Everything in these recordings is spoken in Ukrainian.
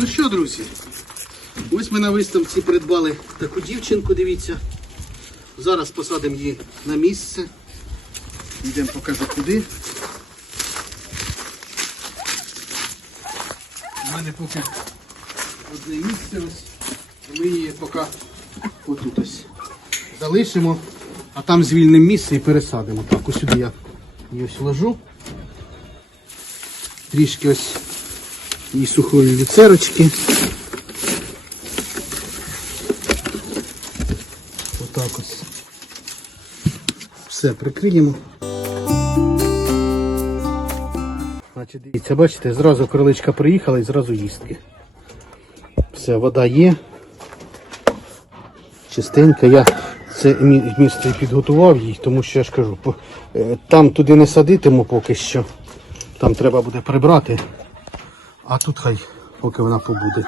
Ну що, друзі, ось ми на виставці придбали таку дівчинку, дивіться. Зараз посадимо її на місце. Йдемо покажу куди. У мене поки одне місце ось. Ми її поки отут ось залишимо, а там звільнимо місце і пересадимо. Так, ось сюди я її ось ложу. Трішки ось і сухої люцерочки. Отак ось. Все, прикриємо. Значить, дивіться, бачите, зразу криличка приїхала і зразу їстки. Все, вода є. Чистенька. Я це місце підготував їй, тому що я ж кажу, е, там туди не садитиму поки що. Там треба буде прибрати. А тут хай поки вона побуде.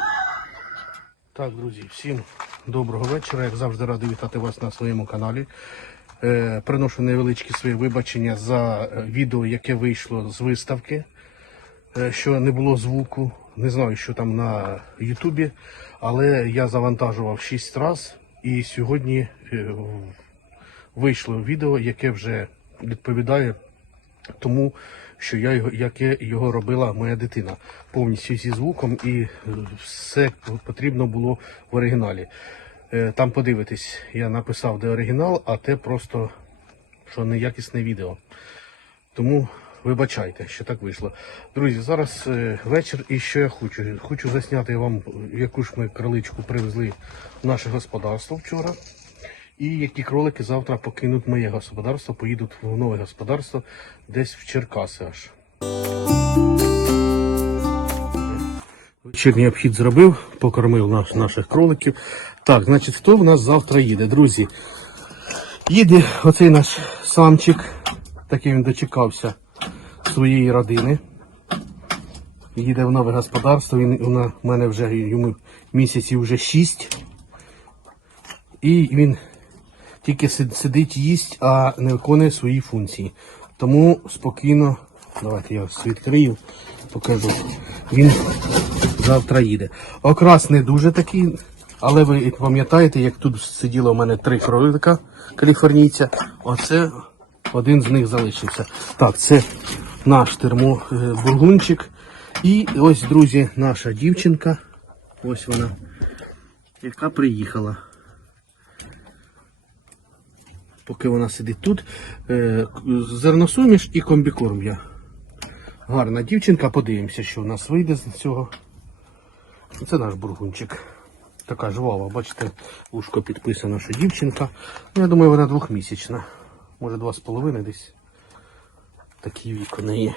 Так, друзі, всім доброго вечора. Як завжди радий вітати вас на своєму каналі. Е, приношу невеличкі свої вибачення за е, відео, яке вийшло з виставки, е, що не було звуку. Не знаю, що там на Ютубі, але я завантажував 6 разів і сьогодні е, вийшло відео, яке вже відповідає тому, що я його, яке його робила моя дитина, повністю зі звуком, і е, все потрібно було в оригіналі. Е, Там подивитись, я написав, де оригінал, а те просто що неякісне відео. Тому вибачайте, що так вийшло. Друзі, зараз е, вечір і що я хочу? Хочу засняти вам, яку ж ми кроличку привезли в наше господарство вчора. І які кролики завтра покинуть моє господарство, поїдуть в нове господарство десь в Черкаси аж. Вечірній обхід зробив, покормив наш, наших кроликів. Так, значить, хто в нас завтра їде, друзі? Їде оцей наш самчик, такий він дочекався своєї родини. Їде в нове господарство, він у мене вже йому місяців вже 6. І він тільки сидить, їсть, а не виконує свої функції. Тому спокійно, давайте я ось відкрию, покажу. Він завтра їде. Окрас не дуже такий, але ви пам'ятаєте, як тут сиділо у мене три кролика каліфорнійця. Оце один з них залишився. Так, це наш термо е. І ось, друзі, наша дівчинка. Ось вона, яка приїхала поки вона сидить тут. Е, зерносуміш і комбікорм я. Гарна дівчинка, подивимося, що в нас вийде з цього. Це наш бургунчик. Така жвава, бачите, ушко підписано, що дівчинка. Ну, я думаю, вона двохмісячна. Може два з половиною десь. Такий вік у неї.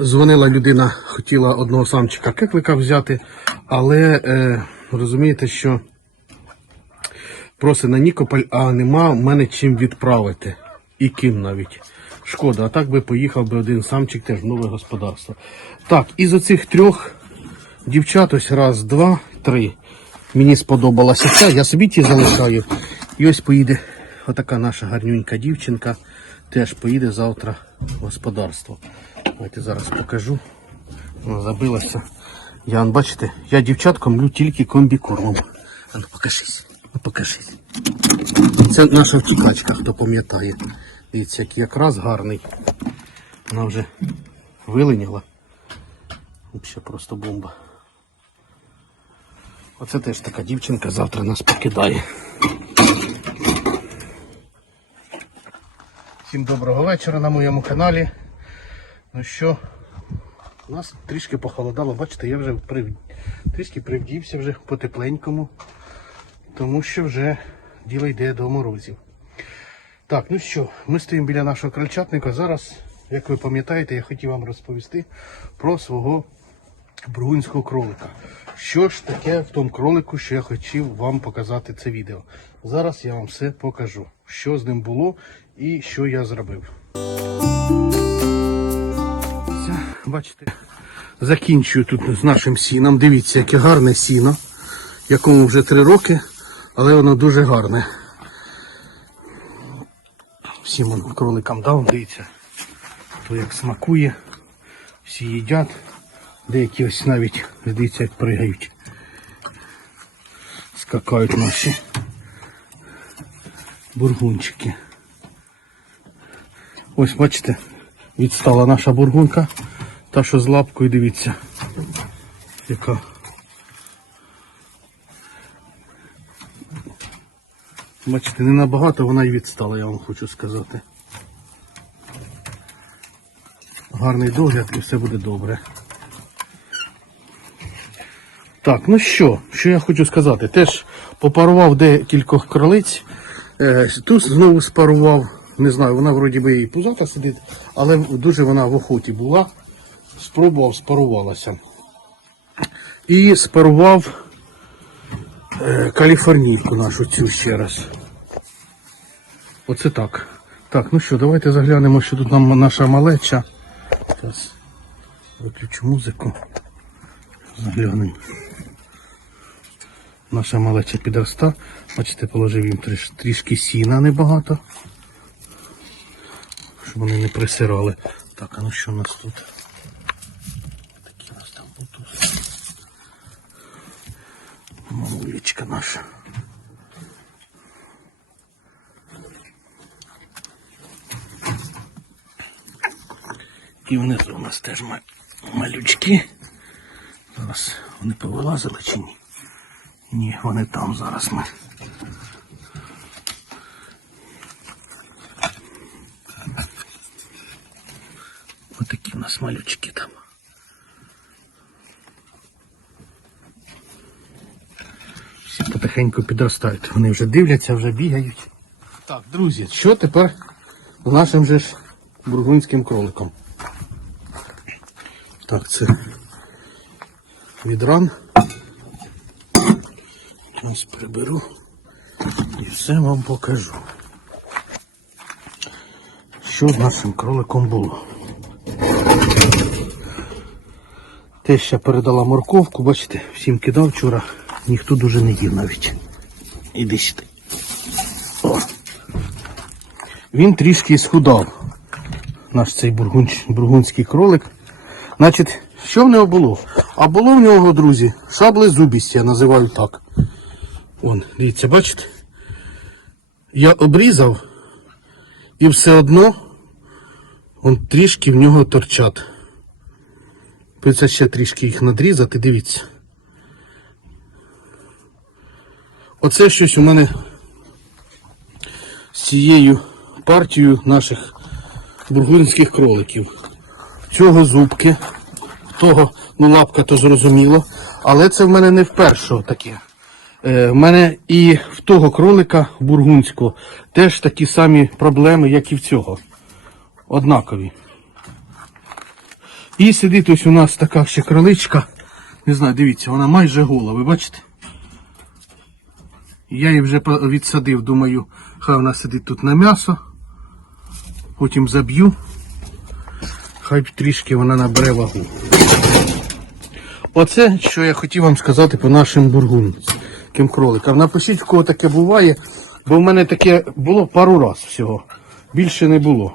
Дзвонила людина, хотіла одного самчика кеклика взяти, але е, розумієте, що просить на Нікополь, а нема в мене чим відправити. І ким навіть. Шкода, а так би поїхав би один самчик теж в нове господарство. Так, із оцих трьох дівчат, ось раз, два, три. Мені сподобалася ця, я собі ті залишаю. І ось поїде отака наша гарнюнька дівчинка. Теж поїде завтра в господарство. Давайте зараз покажу. Вона забилася. Я, бачите, я дівчаткам лю тільки комбікормом. А ну покажись, ну покажись. Це наша втікачка, хто пам'ятає. Дивіться, який якраз гарний. Вона вже вилиняла. Взагалі просто бомба. Оце теж така дівчинка завтра нас покидає. Всім доброго вечора на моєму каналі. Ну що, у нас трішки похолодало, бачите, я вже прив... трішки привдівся вже по тепленькому, тому що вже діло йде до морозів. Так, ну що, ми стоїмо біля нашого крольчатника. Зараз, як ви пам'ятаєте, я хотів вам розповісти про свого бругунського кролика. Що ж таке в тому кролику, що я хотів вам показати це відео. Зараз я вам все покажу, що з ним було і що я зробив. Бачите, закінчую тут з нашим сіном. Дивіться, яке гарне сіно, якому вже три роки, але воно дуже гарне. Всім кроликам дав, дивіться. Хто як смакує, всі їдять. Деякі ось навіть, дивіться, як пригають. Скакають наші бургунчики. Ось бачите, відстала наша бургунка. Та що з лапкою, дивіться. Яка. Бачите, не набагато вона і відстала, я вам хочу сказати. Гарний догляд і все буде добре. Так, ну що, що я хочу сказати? Теж попарував декількох кролиць. Е, тут знову спарував. Не знаю, вона вроді би і пузата сидить, але дуже вона в охоті була. Спробував, спарувалася. І спарував е, каліфорнійку нашу цю ще раз. Оце так. Так, ну що, давайте заглянемо, що тут нам наша малеча. Зараз виключу музику. Заглянемо. Наша малеча підроста. Бачите, положив їм тріш, трішки сіна небагато. Щоб вони не присирали. Так, а ну що у нас тут? Такі у нас там бутуси. Мамулечка наша. І внизу у нас теж малючки. Зараз вони повилазили чи ні? Ні, вони там зараз ми. Отакі у нас малючки там. Потихеньку підростають. Вони вже дивляться, вже бігають. Так, друзі, що тепер нашим же ж бургунським кроликом? Так, це відран. Ось приберу і все вам покажу. Що з нашим кроликом було? Теща передала морковку, бачите, всім кидав вчора, ніхто дуже не їв навіть. Іди сюди. О. Він трішки схудав. Наш цей бургунч, бургунський кролик. Значить, що в нього було? А було в нього, друзі, шабли зубісті, я називаю так. Вон, дивіться, бачите? Я обрізав і все одно он трішки в нього торчать. Придеться ще трішки їх надрізати, дивіться. Оце щось у мене з цією партією наших бургунських кроликів. Цього зубки, того, ну лапка то зрозуміло, але це в мене не вперше таке. Е, в мене і в того кролика бургунського теж такі самі проблеми, як і в цього. Однакові. І сидить ось у нас така ще кроличка. Не знаю, дивіться, вона майже гола, ви бачите? Я її вже відсадив, думаю, хай вона сидить тут на м'ясо. Потім заб'ю. Хай трішки вона набере вагу. Оце, що я хотів вам сказати по нашим бургунським кроликам. Напишіть, в кого таке буває, бо в мене таке було пару раз всього. Більше не було.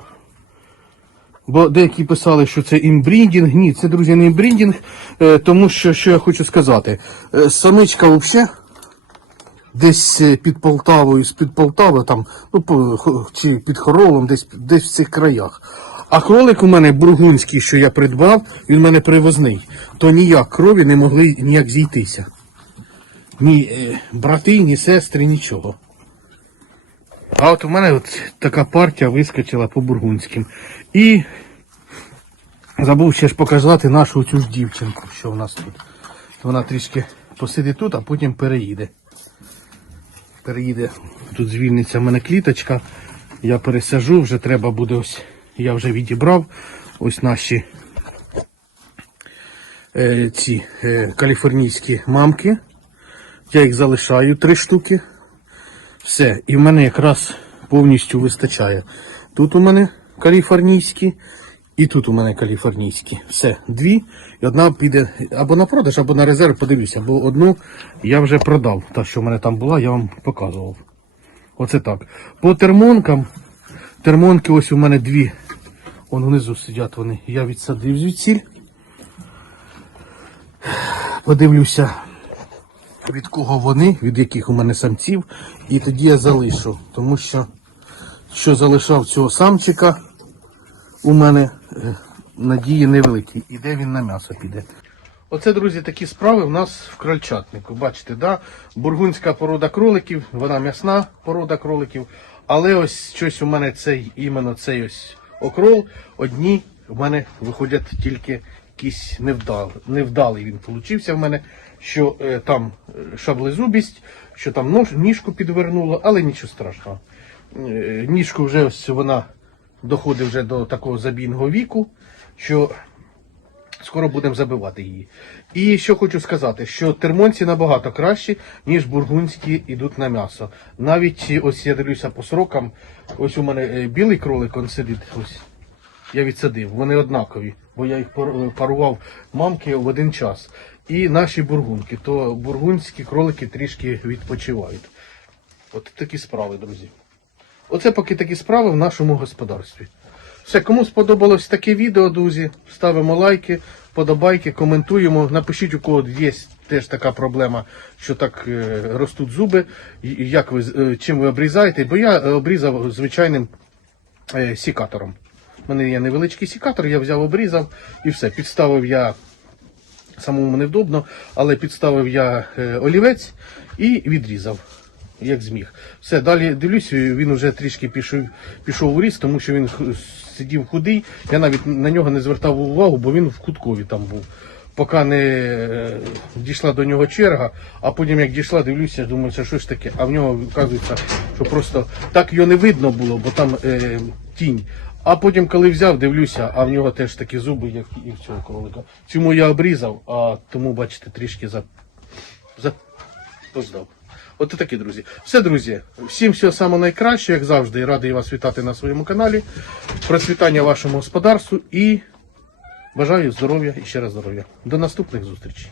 Бо деякі писали, що це імбріндінг. Ні, це, друзі, не імбріндінг, е, тому що, що я хочу сказати, е, самичка взагалі десь е, під Полтавою, з-під Полтави, там, ну, чи під Хоролом, десь, десь в цих краях. А кролик у мене бургунський, що я придбав, він у мене привозний, то ніяк крові не могли ніяк зійтися. Ні е, брати, ні сестри, нічого. А от у мене от така партія вискочила по бургунським. І забув ще ж показати нашу цю ж дівчинку, що в нас тут. Вона трішки посидить тут, а потім переїде. Переїде, тут звільниться в мене кліточка. Я пересажу, вже треба буде ось. Я вже відібрав ось наші е, ці е, каліфорнійські мамки. Я їх залишаю три штуки. Все, і в мене якраз повністю вистачає. Тут у мене каліфорнійські, і тут у мене каліфорнійські. Все, дві. І одна піде або на продаж, або на резерв, подивлюся, бо одну я вже продав. Та, що в мене там була, я вам показував. Оце так. По термонкам, термонки ось у мене дві Вон внизу сидять вони. Я відсадив звідсіль. Подивлюся, від кого вони, від яких у мене самців, і тоді я залишу. Тому що, що залишав цього самчика, у мене е, надії невеликі. Іде він на м'ясо піде. Оце, друзі, такі справи в нас в крольчатнику. Бачите, да? бургунська порода кроликів, вона м'ясна порода кроликів. Але ось щось у мене цей, іменно цей ось окрол, одні в мене виходять тільки якісь невдалі. Невдалий він получився в мене, що е, там е, шаблезубість, що там нож, ніжку підвернуло, але нічого страшного. Е, ніжку вже ось вона доходить вже до такого забійного віку, що скоро будемо забивати її. І що хочу сказати, що термонці набагато кращі, ніж бургунські йдуть на м'ясо. Навіть ось я дивлюся по срокам, ось у мене е, білий кролик, он сидить ось. Я відсадив, вони однакові, бо я їх парував мамки в один час. І наші бургунки, то бургунські кролики трішки відпочивають. От такі справи, друзі. Оце поки такі справи в нашому господарстві. Все, кому сподобалось таке відео, друзі, ставимо лайки, подобайки, коментуємо. Напишіть, у кого є теж така проблема, що так е, ростуть зуби, як ви, е, чим ви обрізаєте, бо я е, обрізав звичайним сікатором. У мене є невеличкий сікатор, я взяв, обрізав і все. Підставив я самому невдобно, але підставив я олівець і відрізав, як зміг. Все, далі дивлюсь, він вже трішки пішов, пішов у ріст, тому що він сидів худий. Я навіть на нього не звертав увагу, бо він в куткові там був. Поки не е, дійшла до нього черга, а потім як дійшла, дивлюся, думаю, що ж таке. А в нього вказується, що просто так його не видно було, бо там е, тінь. А потім, коли взяв, дивлюся, а в нього теж такі зуби, як і в цього кролика. Цьому я обрізав, а тому, бачите, трішки за, за поздав. От такі, друзі. Все, друзі, всім всього самого найкраще, як завжди, радий вас вітати на своєму каналі. Процвітання вашому господарству і бажаю здоров'я і ще раз здоров'я. До наступних зустрічей.